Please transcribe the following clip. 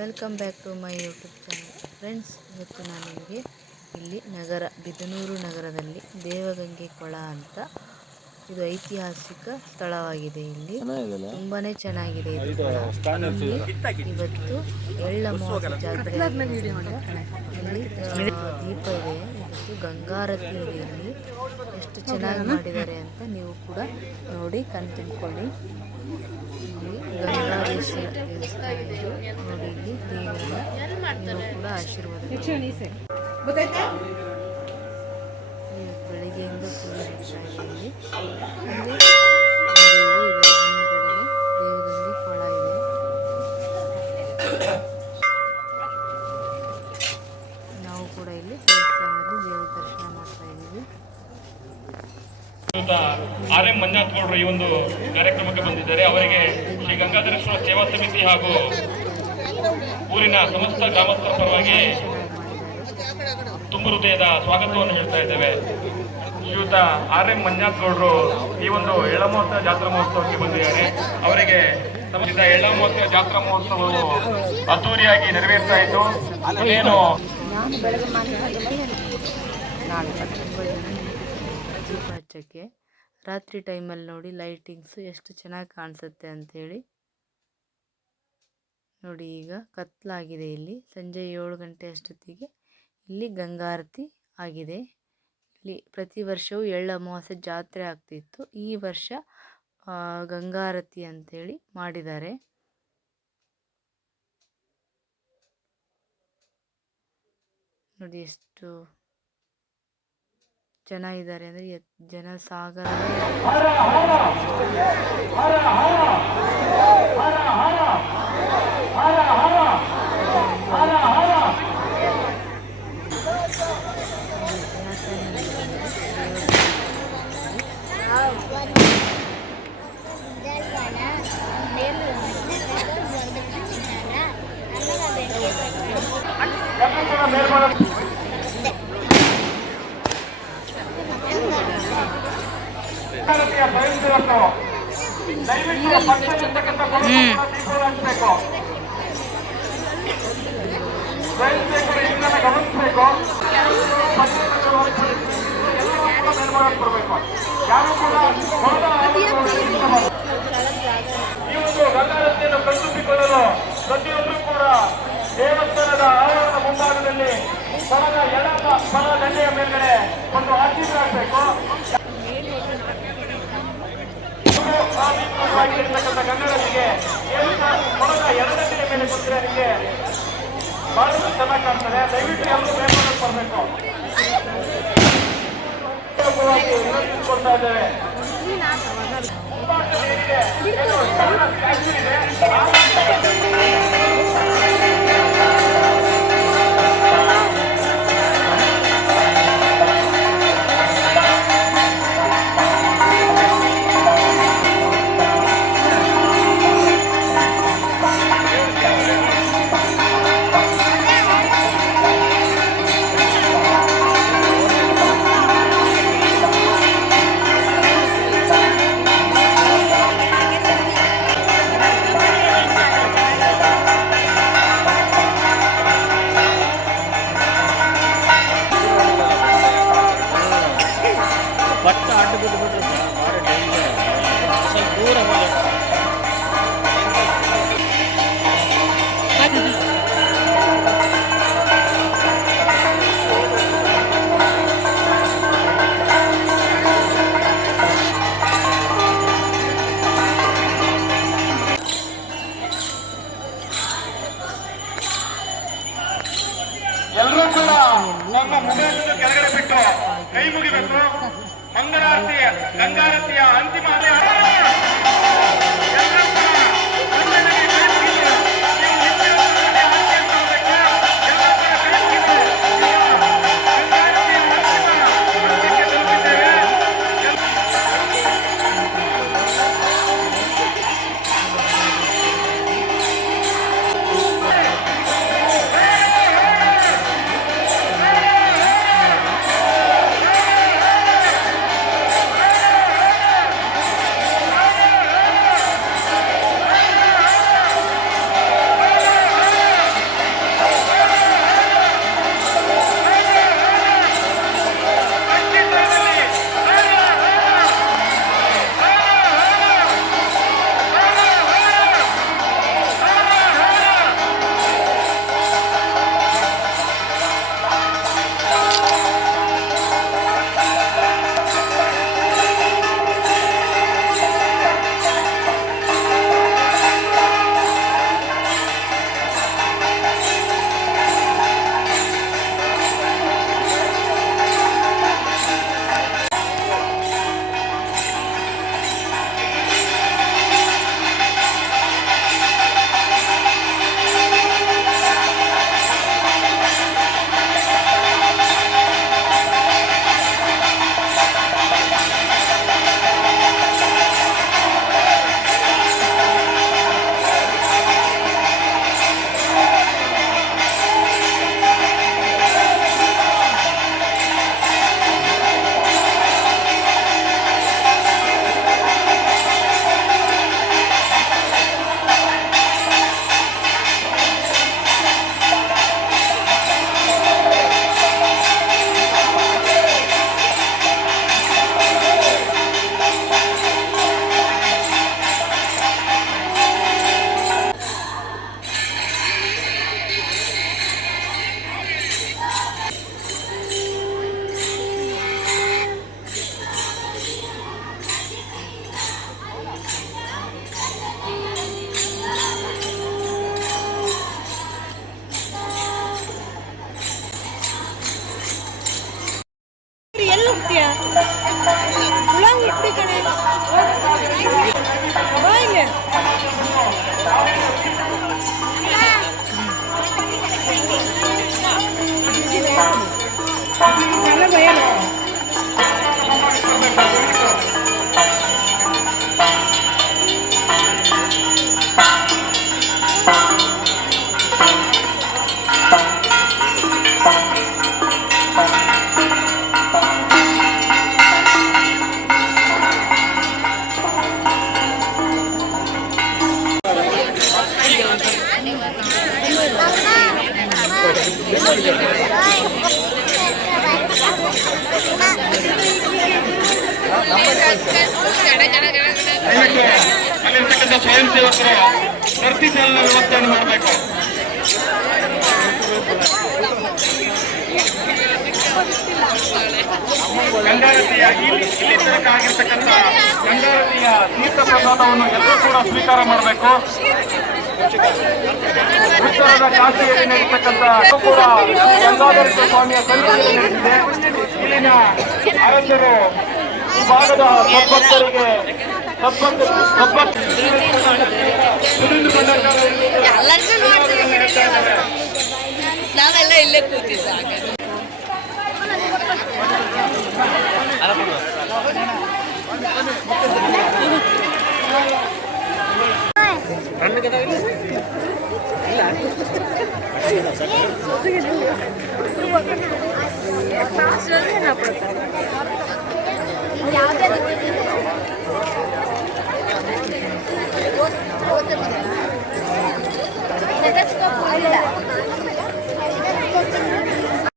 Welcome back to my YouTube channel friends. ಇವತ್ತು ನಾನು ನಿಮಗೆ ಇಲ್ಲಿ ಬಿದನೂರು ನಗರದಲ್ಲಿ ದೇವಗಂಗೆ ಕೊಳ ಅಂತ ಇದು ಐತಿಹಾಸಿಕ ಸ್ಥಳವಾಗಿದೆ. ಇಲ್ಲಿ ತುಂಬಾ ಚೆನ್ನಾಗಿದೆ ಇದು ಕೊಳ. ಇಲ್ಲಿ ಇವತ್ತು ಎಳ್ಳ ಅಮಾವಾಸ್ಯೆ ಜಾತ್ರೆ ಆಗಿರೋದ್ರಿಂದ ಇಲ್ಲಿ ದೀಪ ಇದೆ. ಇವತ್ತು ಗಂಗಾರತಿ ಇದೆ. ಇಲ್ಲಿ ಎಷ್ಟು ಚೆನ್ನಾಗಿ ಮಾಡಿದ್ದಾರೆ ಅಂತ ನೀವು ಕೂಡ ನೋಡಿ ಕಣ್ ತುಂಬಿಕೊಳ್ಳಿ. ಗಂಗಾಧೇಶ್ವರ ದೇವಸ್ಥಾನ ಇದು ನೋಡಿ. ಇಲ್ಲಿ ದೇವರ ನೀವು ಕೂಡ ಆಶೀರ್ವಾದ ಬೆಳಗ್ಗೆಯಿಂದ ಫುಲ್ ಇಲ್ಲಿ ಇದರ ಹಿಂದ್ಗಡೆ ದೇವಗಂಗೆ ಕೊಳ ಇದೆ. ನಾವು ಕೂಡ ಇಲ್ಲಿ ದೇವಸ್ಥಾನದಲ್ಲಿ ದೇವರ ದರ್ಶನ ಮಾಡ್ತಾ ಇದ್ದೀವಿ. ಆರ್.ಎಂ. ಮಂಜುನಾಥ್ ಗೌಡರು ಈ ಒಂದು ಕಾರ್ಯಕ್ರಮಕ್ಕೆ ಬಂದಿದ್ದಾರೆ. ಅವರಿಗೆ ಶ್ರೀ ಗಂಗಾಧರೇಶ್ವರ ಸೇವಾ ಸಮಿತಿ ಹಾಗೂ ಊರಿನ ಸಮಸ್ತ ಗ್ರಾಮಸ್ಥರ ಪರವಾಗಿ ತುಂಬ ಹೃದಯದ ಸ್ವಾಗತವನ್ನು ಹೇಳ್ತಾ ಇದ್ದೇವೆ. ಶ್ರೀಯುತ ಆರ್.ಎಂ. ಮಂಜುನಾಥ್ ಗೌಡರು ಈ ಒಂದು ಎಳ್ಳ ಮಹೋತ್ಸವ ಜಾತ್ರಾ ಮಹೋತ್ಸವಕ್ಕೆ ಬಂದಿದ್ದಾರೆ. ಅವರಿಗೆ ಸಂಬಂಧಿಸಿದ ಎಳ್ಳ ಮಹೋತ್ಸವ ಜಾತ್ರಾ ಮಹೋತ್ಸವವು ಅದ್ದೂರಿಯಾಗಿ ನೆರವೇರ್ತಾ ಇದ್ದು ಏನು ದೀಪ ಹಚ್ಚಕ್ಕೆ ರಾತ್ರಿ ಟೈಮಲ್ಲಿ ನೋಡಿ ಲೈಟಿಂಗ್ಸ್ ಎಷ್ಟು ಚೆನ್ನಾಗಿ ಕಾಣಿಸುತ್ತೆ ಅಂಥೇಳಿ ನೋಡಿ. ಈಗ ಕತ್ಲಾಗಿದೆ. ಇಲ್ಲಿ ಸಂಜೆ 7 ಗಂಟೆ ಅಷ್ಟೊತ್ತಿಗೆ ಇಲ್ಲಿ ಗಂಗಾರತಿ ಆಗಿದೆ. ಇಲ್ಲಿ ಪ್ರತಿ ವರ್ಷವೂ ಎಳ್ಳ ಅಮಾವಾಸ್ಯೆ ಜಾತ್ರೆ ಆಗ್ತಿತ್ತು. ಈ ವರ್ಷ ಗಂಗಾರತಿ ಅಂಥೇಳಿ ಮಾಡಿದ್ದಾರೆ. ನೋಡಿ ಎಷ್ಟು ಜನ ಇದ್ದಾರೆ ಅಂದರೆ ಜನ ಸಾಗರ. ಗಮನಿಸಬೇಕು. ಈ ಒಂದು ಗಂಗಾರತಿಯನ್ನು ಕಣ್ತುಂಬಿಕೊಳ್ಳಲು ಪ್ರತಿಯೊಬ್ಬರು ಕೂಡ ದೇವಸ್ಥಾನದ ಆವರಣದ ಮುಂಭಾಗದಲ್ಲಿ ಕೊಳದ ಎಡ ದಂಡೆಯ ಮೇಲ್ಗಡೆ ಒಂದು ಆಶೀರ್ವಾದಬೇಕು. ಗಂಗಾರತಿಗೆ ಕೊಳದ ಎಡದಂಡೆಯ ಮೇಲೆ ಕೊಟ್ಟರೆ ಅದಕ್ಕೆ ಬಹಳಷ್ಟು ಚೆನ್ನಾಗಿ ಕಾಣ್ತದೆ. ದಯವಿಟ್ಟು ಎಲ್ಲರೂ ಬೇರ್ಪಡಲು ಬರಬೇಕು. ವಿನಂತಿಸಿಕೊಳ್ತಾ ಇದ್ದೇವೆ. ಎಲ್ಲರೂ ಕೂಡ ನಮ್ಮ ಮೊಬೈಲ್ ಕೆಳಗಡೆ ಬಿಟ್ಟು ಕೈ ಮುಗಿಬೇಕು. ಮಂಗಳಾರತಿ ಗಂಗಾರತಿಯ ಅಂತಿಮ ದಯವಿಟ್ಟು ಅಲ್ಲಿರ್ತಕ್ಕಂಥ ಸ್ವಯಂ ಸೇವಕರು ಪ್ರತಿ ಸಾಲಿನ ವ್ಯವಸ್ಥೆಯನ್ನು ಮಾಡಬೇಕು. ಗಂಗಾರತಿಯ ಇಲ್ಲಿ ತನಕ ಆಗಿರ್ತಕ್ಕಂಥ ಗಂಗಾರತಿಯ ತೀರ್ಥ ಪ್ರಸಾದವನ್ನು ಎಲ್ಲರೂ ಕೂಡ ಸ್ವೀಕಾರ ಮಾಡಬೇಕು. ಉತ್ತರದ ಕಾಶಿಯಲ್ಲಿ ನಡೀತಕ್ಕಂಥ ಕೂಡ ಗಂಗಾಧರ ಸ್ವಾಮಿಯ ಸನ್ನಿಧಿಯಲ್ಲಿ ನಡೆದಿದೆ. ಇಲ್ಲಿನ ಅರಸರು ಈ ಭಾಗದ ಸದ್ಭಕ್ತರಿಗೆ ನಾವೆಲ್ಲ ಇಲ್ಲೇ ಕೂತಿದ್ದ ಇಲ್ಲ